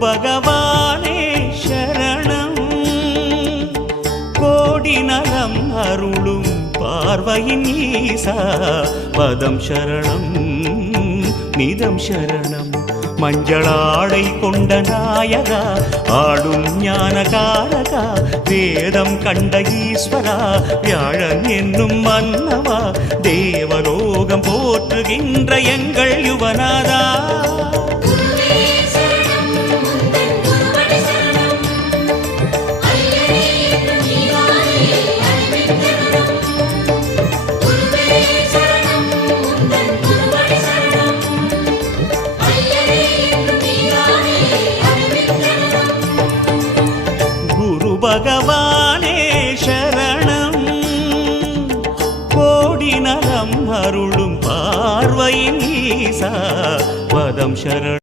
பகவானே சரணம். கோடி நலம் அருளும் பார்வையின் ஈசா பதம் சரணம் நிதம் சரணம். மஞ்சளாடை கொண்ட நாயகா ஆடும் ஞானகாரகா வேதம் கண்ட ஈஸ்வரா வியாழன் என்னும் மன்னவா தேவலோகம் போற்றுகின்ற எங்கள் யுவனாதா. பகவானே சரணம். கோடி நலம் அருளும் பார்வையின் ஈசா பதம் சரணம்.